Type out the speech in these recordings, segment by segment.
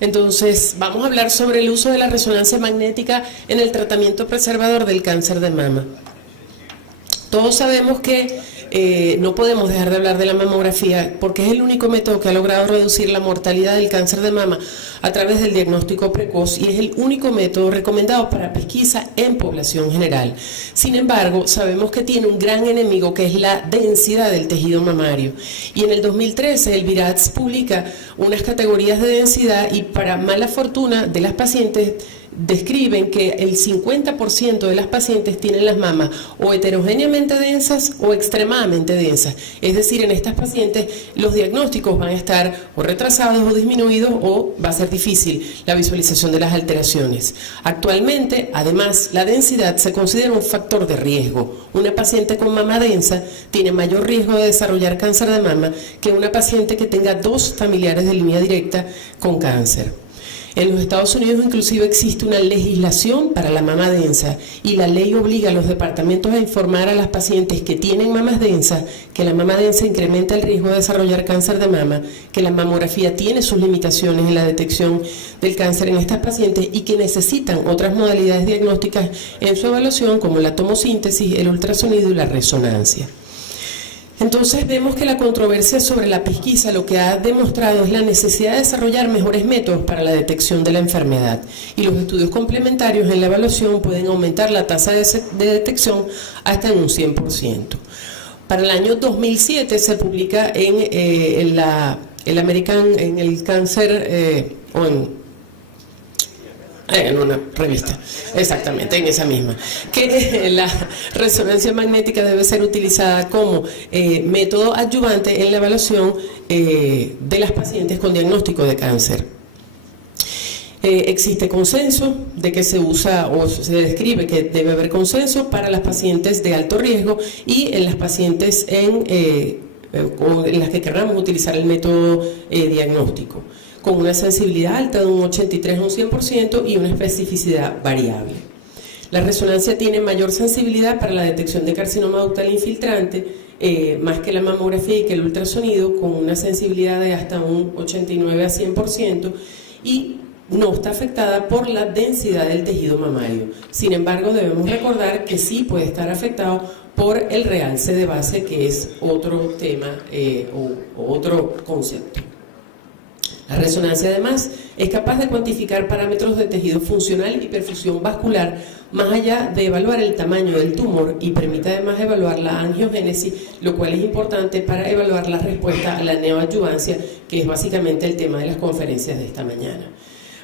Entonces, vamos a hablar sobre el uso de la resonancia magnética en el tratamiento preservador del cáncer de mama. Todos sabemos que no podemos dejar de hablar de la mamografía porque es el único método que ha logrado reducir la mortalidad del cáncer de mama a través del diagnóstico precoz y es el único método recomendado para pesquisa en población general. Sin embargo, sabemos que tiene un gran enemigo que es la densidad del tejido mamario. Y en el 2013 el VIRATS publica unas categorías de densidad y para mala fortuna de las pacientes describen que el 50% de las pacientes tienen las mamas o heterogéneamente densas o extremadamente densas. Es decir, en estas pacientes los diagnósticos van a estar o retrasados o disminuidos o va a ser difícil la visualización de las alteraciones. Actualmente, además, la densidad se considera un factor de riesgo. Una paciente con mama densa tiene mayor riesgo de desarrollar cáncer de mama que una paciente que tenga dos familiares de línea directa con cáncer. En los Estados Unidos inclusive existe una legislación para la mama densa y la ley obliga a los departamentos a informar a las pacientes que tienen mamas densas que la mama densa incrementa el riesgo de desarrollar cáncer de mama, que la mamografía tiene sus limitaciones en la detección del cáncer en estas pacientes y que necesitan otras modalidades diagnósticas en su evaluación como la tomosíntesis, el ultrasonido y la resonancia. Entonces vemos que la controversia sobre la pesquisa lo que ha demostrado es la necesidad de desarrollar mejores métodos para la detección de la enfermedad y los estudios complementarios en la evaluación pueden aumentar la tasa de detección hasta en un 100%. Para el año 2007 se publica en el cáncer en una revista, exactamente, en esa misma, que la resonancia magnética debe ser utilizada como método adyuvante en la evaluación de las pacientes con diagnóstico de cáncer. Existe consenso de que se usa o se describe que debe haber consenso para las pacientes de alto riesgo y en las pacientes en las que queramos utilizar el método diagnóstico, con una sensibilidad alta de un 83 a un 100% y una especificidad variable. La resonancia tiene mayor sensibilidad para la detección de carcinoma ductal infiltrante, más que la mamografía y que el ultrasonido, con una sensibilidad de hasta un 89 a 100% y no está afectada por la densidad del tejido mamario. Sin embargo, debemos recordar que sí puede estar afectado por el realce de base, que es otro tema o otro concepto. La resonancia además es capaz de cuantificar parámetros de tejido funcional y perfusión vascular más allá de evaluar el tamaño del tumor y permite además evaluar la angiogénesis, lo cual es importante para evaluar la respuesta a la neoadyuvancia, que es básicamente el tema de las conferencias de esta mañana.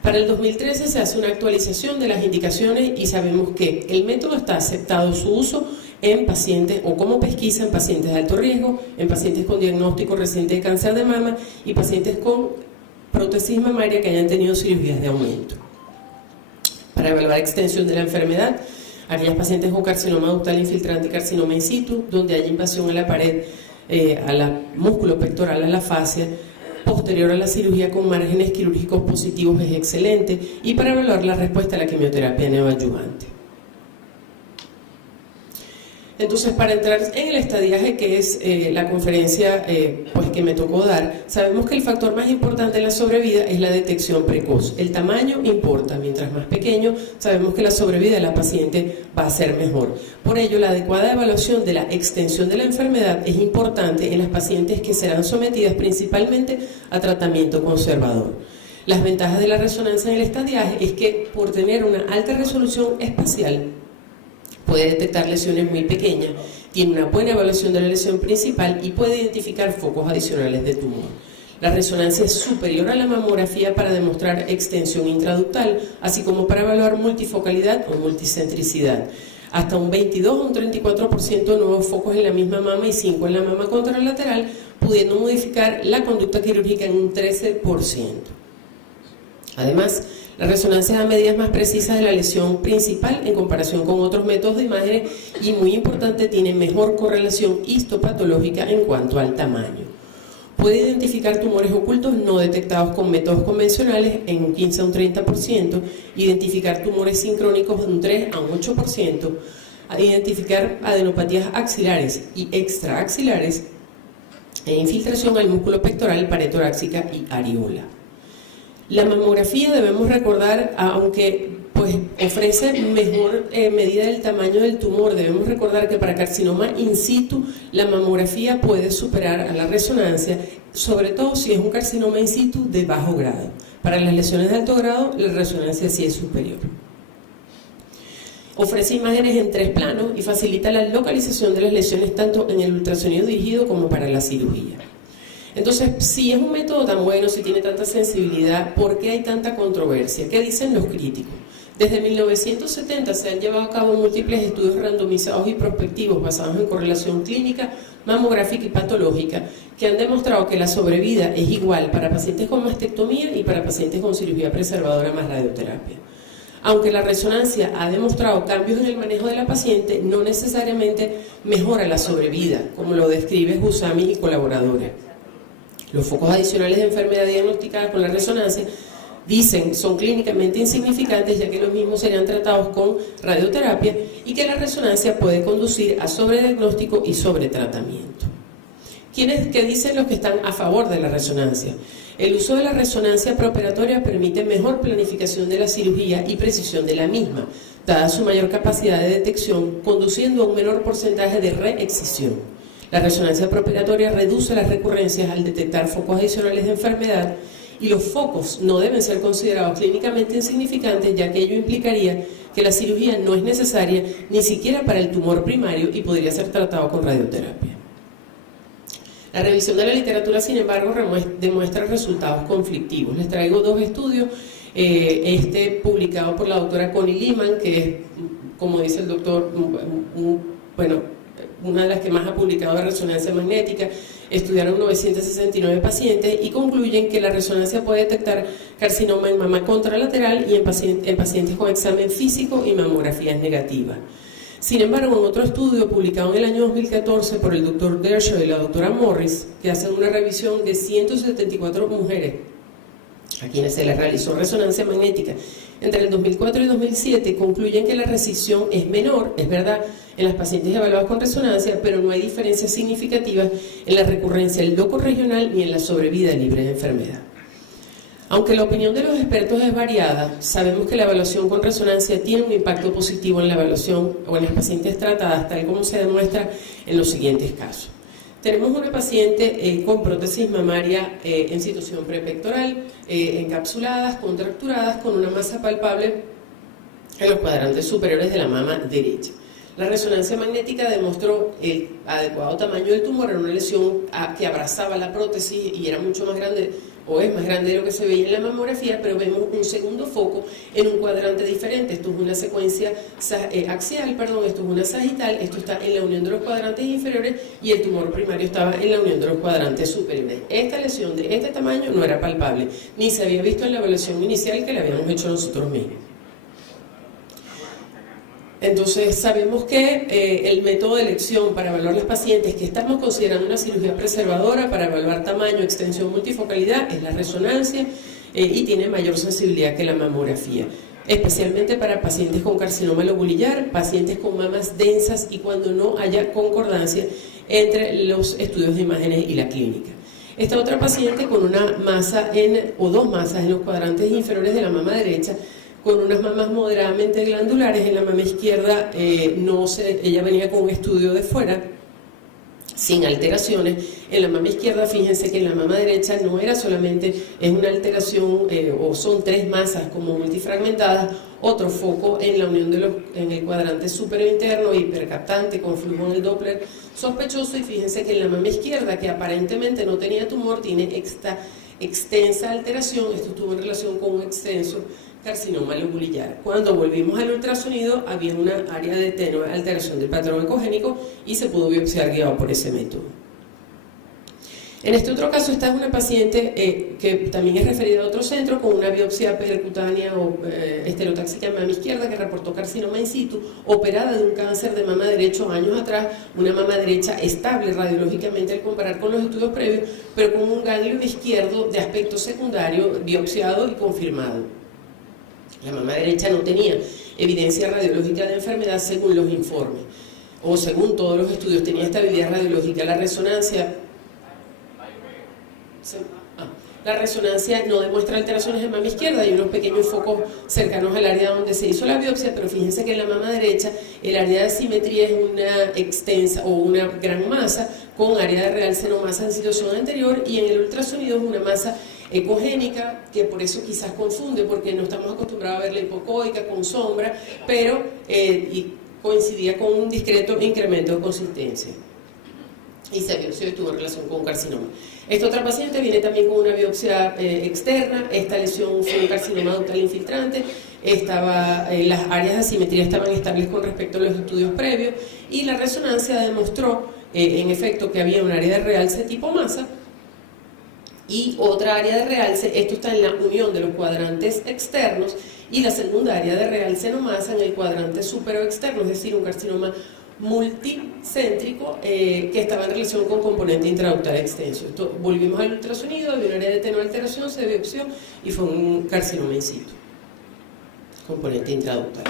Para el 2013 se hace una actualización de las indicaciones y sabemos que el método está aceptado su uso en pacientes o como pesquisa en pacientes de alto riesgo, en pacientes con diagnóstico reciente de cáncer de mama y pacientes con prótesis mamaria que hayan tenido cirugías de aumento. Para evaluar extensión de la enfermedad, aquellas pacientes con carcinoma ductal infiltrante y carcinoma in situ, donde haya invasión a la pared, a la músculo pectoral, a la fascia, posterior a la cirugía con márgenes quirúrgicos positivos es excelente, y para evaluar la respuesta a la quimioterapia neoadyuvante. Entonces, para entrar en el estadiaje que es la conferencia que me tocó dar, sabemos que el factor más importante en la sobrevida es la detección precoz. El tamaño importa, mientras más pequeño, sabemos que la sobrevida de la paciente va a ser mejor. Por ello, la adecuada evaluación de la extensión de la enfermedad es importante en las pacientes que serán sometidas principalmente a tratamiento conservador. Las ventajas de la resonancia en el estadiaje es que por tener una alta resolución espacial, puede detectar lesiones muy pequeñas, tiene una buena evaluación de la lesión principal y puede identificar focos adicionales de tumor. La resonancia es superior a la mamografía para demostrar extensión intraductal, así como para evaluar multifocalidad o multicentricidad. Hasta un 22 o un 34% de nuevos focos en la misma mama y 5 en la mama contralateral, pudiendo modificar la conducta quirúrgica en un 13%. Además, la resonancia da medidas más precisas de la lesión principal en comparación con otros métodos de imágenes y, muy importante, tiene mejor correlación histopatológica en cuanto al tamaño. Puede identificar tumores ocultos no detectados con métodos convencionales en un 15 a un 30%, identificar tumores sincrónicos de un 3 a un 8%, identificar adenopatías axilares y extraaxilares e infiltración al músculo pectoral, pared torácica y areola. La mamografía, debemos recordar, aunque pues ofrece mejor medida del tamaño del tumor, debemos recordar que para carcinoma in situ la mamografía puede superar a la resonancia, sobre todo si es un carcinoma in situ de bajo grado. Para las lesiones de alto grado, la resonancia sí es superior. Ofrece imágenes en 3 planos y facilita la localización de las lesiones tanto en el ultrasonido dirigido como para la cirugía. Entonces, si es un método tan bueno, si tiene tanta sensibilidad, ¿por qué hay tanta controversia? ¿Qué dicen los críticos? Desde 1970 se han llevado a cabo múltiples estudios randomizados y prospectivos basados en correlación clínica, mamográfica y patológica que han demostrado que la sobrevida es igual para pacientes con mastectomía y para pacientes con cirugía preservadora más radioterapia. Aunque la resonancia ha demostrado cambios en el manejo de la paciente, no necesariamente mejora la sobrevida, como lo describe Husami y colaboradores. Los focos adicionales de enfermedad diagnosticadas con la resonancia, dicen, son clínicamente insignificantes, ya que los mismos serían tratados con radioterapia y que la resonancia puede conducir a sobrediagnóstico y sobretratamiento. ¿Qué dicen los que están a favor de la resonancia? El uso de la resonancia preoperatoria permite mejor planificación de la cirugía y precisión de la misma, dada su mayor capacidad de detección, conduciendo a un menor porcentaje de reexcisión. La resonancia preoperatoria reduce las recurrencias al detectar focos adicionales de enfermedad y los focos no deben ser considerados clínicamente insignificantes, ya que ello implicaría que la cirugía no es necesaria ni siquiera para el tumor primario y podría ser tratado con radioterapia. La revisión de la literatura, sin embargo, demuestra resultados conflictivos. Les traigo 2 estudios, publicado por la doctora Connie Lehman, que es, como dice el doctor, una de las que más ha publicado de resonancia magnética. Estudiaron 969 pacientes y concluyen que la resonancia puede detectar carcinoma en mama contralateral y en pacientes con examen físico y mamografías negativas. Sin embargo, en otro estudio publicado en el año 2014 por el doctor Dershaw y la doctora Morris, que hacen una revisión de 174 mujeres a quienes se les realizó resonancia magnética entre el 2004 y 2007, concluyen que la resección es menor, es verdad, en las pacientes evaluadas con resonancia, pero no hay diferencias significativas en la recurrencia del loco regional ni en la sobrevida libre de enfermedad. Aunque la opinión de los expertos es variada, sabemos que la evaluación con resonancia tiene un impacto positivo en la evaluación o en las pacientes tratadas, tal como se demuestra en los siguientes casos. Tenemos una paciente con prótesis mamaria en situación prepectoral, encapsuladas, contracturadas, con una masa palpable en los cuadrantes superiores de la mama derecha. La resonancia magnética demostró el adecuado tamaño del tumor en una lesión que abrazaba la prótesis y era mucho más grande, o es más grande de lo que se veía en la mamografía, pero vemos un segundo foco en un cuadrante diferente. Esto es una secuencia axial, esto es una sagital, esto está en la unión de los cuadrantes inferiores y el tumor primario estaba en la unión de los cuadrantes superiores. Esta lesión de este tamaño no era palpable, ni se había visto en la evaluación inicial que le habíamos hecho nosotros mismos. Entonces, sabemos que el método de elección para evaluar las pacientes que estamos considerando una cirugía preservadora para evaluar tamaño, extensión, multifocalidad es la resonancia y tiene mayor sensibilidad que la mamografía, especialmente para pacientes con carcinoma lobulillar, pacientes con mamas densas y cuando no haya concordancia entre los estudios de imágenes y la clínica. Esta otra paciente con una masa o 2 masas en los cuadrantes inferiores de la mama derecha, con unas mamas moderadamente glandulares. En la mama izquierda ella venía con un estudio de fuera sin alteraciones. En la mama izquierda, fíjense que en la mama derecha no era solamente, es una alteración o son 3 masas como multifragmentadas, otro foco en la unión en el cuadrante superior interno hipercaptante con flujo en el Doppler sospechoso, y fíjense que en la mama izquierda, que aparentemente no tenía tumor, tiene esta extensa alteración. Esto estuvo en relación con un extenso carcinoma lobulillar. Cuando volvimos al ultrasonido había una área de tenue alteración del patrón ecogénico y se pudo biopsiar guiado por ese método. En este otro caso, esta es una paciente que también es referida a otro centro con una biopsia percutánea o estereotáxica en mama izquierda que reportó carcinoma in situ, operada de un cáncer de mama derecho años atrás, una mama derecha estable radiológicamente al comparar con los estudios previos, pero con un ganglio izquierdo de aspecto secundario biopsiado y confirmado. La mama derecha no tenía evidencia radiológica de enfermedad según los informes, o según todos los estudios, tenía estabilidad radiológica. La resonancia La resonancia no demuestra alteraciones en mama izquierda, hay unos pequeños focos cercanos al área donde se hizo la biopsia, pero fíjense que en la mama derecha el área de asimetría es una extensa o una gran masa con área de realce no masa en situación anterior, y en el ultrasonido es una masa ecogénica, que por eso quizás confunde, porque no estamos acostumbrados a ver la hipocoica con sombra, pero y coincidía con un discreto incremento de consistencia. Y se biopsió y tuvo relación con un carcinoma. Esta otra paciente viene también con una biopsia externa. Esta lesión fue un carcinoma ductal infiltrante. Las áreas de asimetría estaban estables con respecto a los estudios previos, y la resonancia demostró en efecto que había un área de realce tipo masa y otra área de realce. Esto está en la unión de los cuadrantes externos, y la segunda área de realce no masa en el cuadrante supero-externo, es decir, un carcinoma multicéntrico que estaba en relación con componente intraductal extenso. Esto, volvimos al ultrasonido, había un área de tenoalteración, se biopsió y fue un carcinoma in situ, componente intraductal.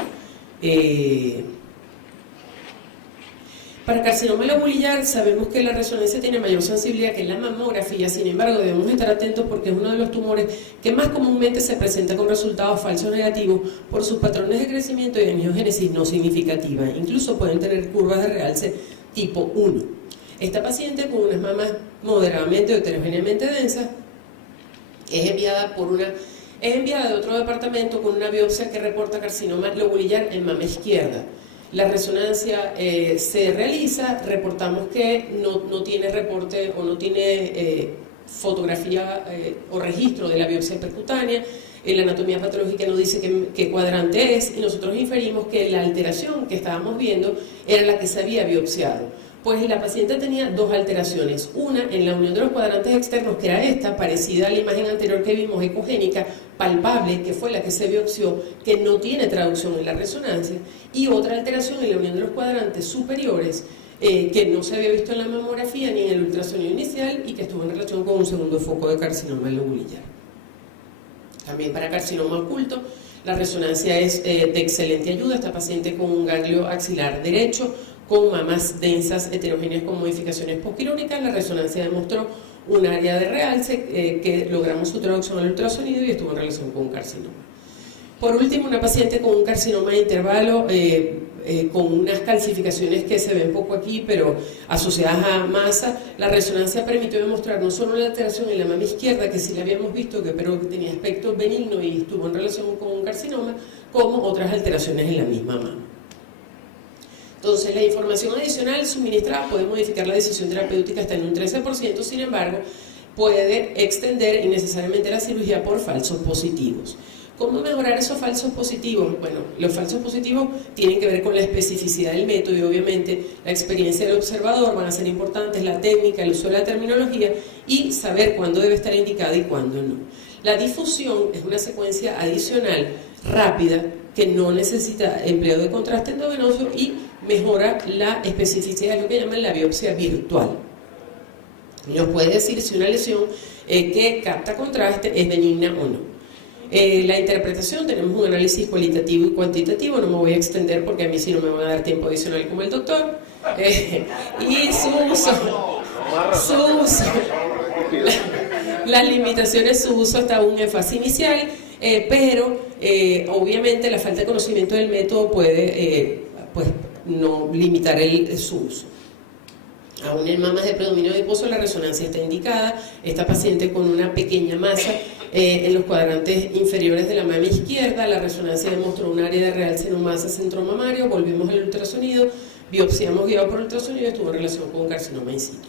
Para carcinoma lobulillar sabemos que la resonancia tiene mayor sensibilidad que en la mamografía, sin embargo debemos estar atentos porque es uno de los tumores que más comúnmente se presenta con resultados falsos negativos por sus patrones de crecimiento y angiogénesis no significativa. Incluso pueden tener curvas de realce tipo 1. Esta paciente con unas mamas moderadamente o heterogéneamente densas es enviada de otro departamento con una biopsia que reporta carcinoma lobulillar en mama izquierda. La resonancia se realiza, reportamos que no tiene reporte o no tiene fotografía o registro de la biopsia percutánea. La anatomía patológica no dice qué cuadrante es, y nosotros inferimos que la alteración que estábamos viendo era la que se había biopsiado. Pues la paciente tenía dos alteraciones, una en la unión de los cuadrantes externos, que era esta, parecida a la imagen anterior que vimos, ecogénica, palpable, que fue la que se biopsió, que no tiene traducción en la resonancia, y otra alteración en la unión de los cuadrantes superiores, que no se había visto en la mamografía ni en el ultrasonido inicial, y que estuvo en relación con un segundo foco de carcinoma lobulillar. También para carcinoma oculto, la resonancia es de excelente ayuda. Esta paciente con un ganglio axilar derecho, con mamas densas heterogéneas con modificaciones postquirúrgicas, la resonancia demostró un área de realce que logramos su traducción al ultrasonido y estuvo en relación con un carcinoma. Por último, una paciente con un carcinoma de intervalo con unas calcificaciones que se ven poco aquí, pero asociadas a masa. La resonancia permitió demostrar no solo una alteración en la mama izquierda, que sí la habíamos visto, pero que tenía aspecto benigno y estuvo en relación con un carcinoma, como otras alteraciones en la misma mama. Entonces, la información adicional suministrada puede modificar la decisión terapéutica hasta en un 13%, sin embargo, puede extender innecesariamente la cirugía por falsos positivos. ¿Cómo mejorar esos falsos positivos? Bueno, los falsos positivos tienen que ver con la especificidad del método y obviamente la experiencia del observador, van a ser importantes la técnica, el uso de la terminología y saber cuándo debe estar indicada y cuándo no. La difusión es una secuencia adicional, rápida, que no necesita empleo de contraste endovenoso y mejora la especificidad de lo que llaman la biopsia virtual. Nos puede decir si una lesión que capta contraste es benigna o no. La interpretación, tenemos un análisis cualitativo y cuantitativo, no me voy a extender porque a mí sí no me van a dar tiempo adicional como el doctor. Y su uso, las limitaciones, su uso hasta un fase inicial, pero obviamente la falta de conocimiento del método puede pues, no limitar su uso. Aún en mamas de predominio adiposo la resonancia está indicada. Esta paciente con una pequeña masa en los cuadrantes inferiores de la mama izquierda, la resonancia demostró un área de realce no masa centromamario, volvimos al ultrasonido, biopsiamos guiado por ultrasonido y estuvo en relación con un carcinoma in situ.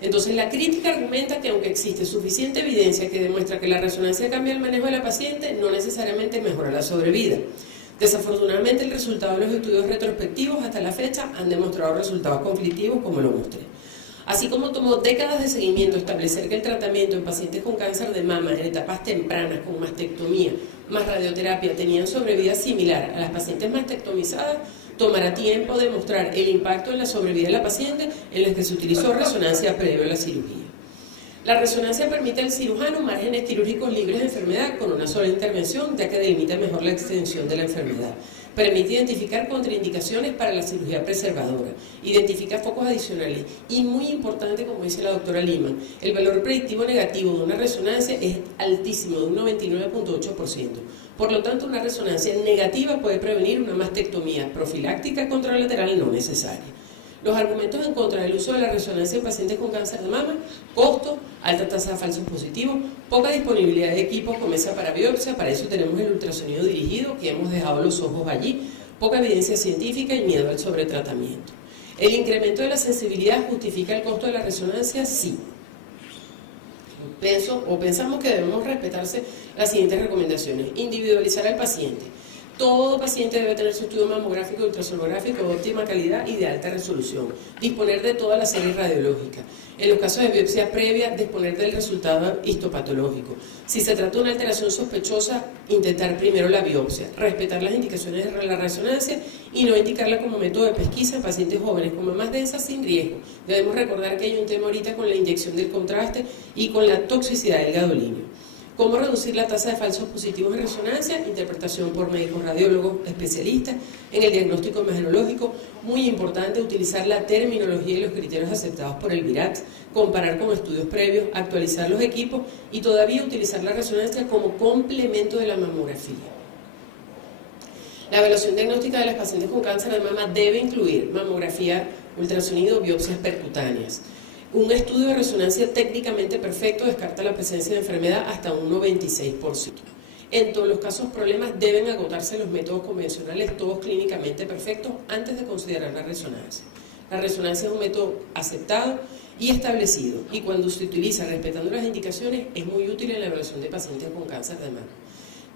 Entonces la crítica argumenta que aunque existe suficiente evidencia que demuestra que la resonancia cambia el manejo de la paciente, no necesariamente mejora la sobrevida. Desafortunadamente el resultado de los estudios retrospectivos hasta la fecha han demostrado resultados conflictivos, como lo mostré. Así como tomó décadas de seguimiento establecer que el tratamiento en pacientes con cáncer de mama en etapas tempranas con mastectomía más radioterapia tenían sobrevida similar a las pacientes mastectomizadas, tomará tiempo demostrar el impacto en la sobrevida de la paciente en la que se utilizó resonancia previo a la cirugía. La resonancia permite al cirujano márgenes quirúrgicos libres de enfermedad con una sola intervención, ya que delimita mejor la extensión de la enfermedad. Permite identificar contraindicaciones para la cirugía preservadora, identifica focos adicionales y, muy importante, como dice la doctora Lehmann, el valor predictivo negativo de una resonancia es altísimo, de un 99.8%. Por lo tanto, una resonancia negativa puede prevenir una mastectomía profiláctica contralateral no necesaria. Los argumentos en contra del uso de la resonancia en pacientes con cáncer de mama: costo, alta tasa de falsos positivos, poca disponibilidad de equipos con mesa para biopsia, para eso tenemos el ultrasonido dirigido, que hemos dejado los ojos allí, poca evidencia científica y miedo al sobretratamiento. ¿El incremento de la sensibilidad justifica el costo de la resonancia? Sí. Pensamos que debemos respetarse las siguientes recomendaciones. Individualizar al paciente. Todo paciente debe tener su estudio mamográfico y ultrasonográfico de óptima calidad y de alta resolución. Disponer de toda la serie radiológica. En los casos de biopsia previa, disponer del resultado histopatológico. Si se trata de una alteración sospechosa, intentar primero la biopsia. Respetar las indicaciones de la resonancia y no indicarla como método de pesquisa en pacientes jóvenes con mamas densas sin riesgo. Debemos recordar que hay un tema ahorita con la inyección del contraste y con la toxicidad del gadolínio. ¿Cómo reducir la tasa de falsos positivos en resonancia? Interpretación por médicos radiólogos especialistas. En el diagnóstico imagenológico, muy importante utilizar la terminología y los criterios aceptados por el VIRAT, comparar con estudios previos, actualizar los equipos y todavía utilizar la resonancia como complemento de la mamografía. La evaluación diagnóstica de las pacientes con cáncer de mama debe incluir mamografía, ultrasonido, biopsias percutáneas. Un estudio de resonancia técnicamente perfecto descarta la presencia de enfermedad hasta un 96%. En todos los casos problemas deben agotarse los métodos convencionales, todos clínicamente perfectos, antes de considerar la resonancia. La resonancia es un método aceptado y establecido, y cuando se utiliza respetando las indicaciones es muy útil en la evaluación de pacientes con cáncer de mama.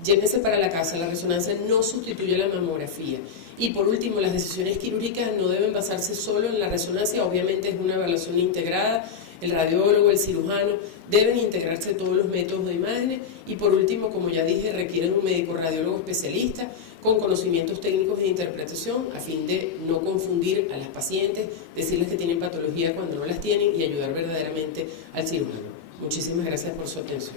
Llévese para la casa, la resonancia no sustituye la mamografía. Y por último, las decisiones quirúrgicas no deben basarse solo en la resonancia, obviamente es una evaluación integrada, el radiólogo, el cirujano, deben integrarse todos los métodos de imágenes y por último, como ya dije, requieren un médico radiólogo especialista con conocimientos técnicos de interpretación a fin de no confundir a las pacientes, decirles que tienen patología cuando no las tienen y ayudar verdaderamente al cirujano. Muchísimas gracias por su atención.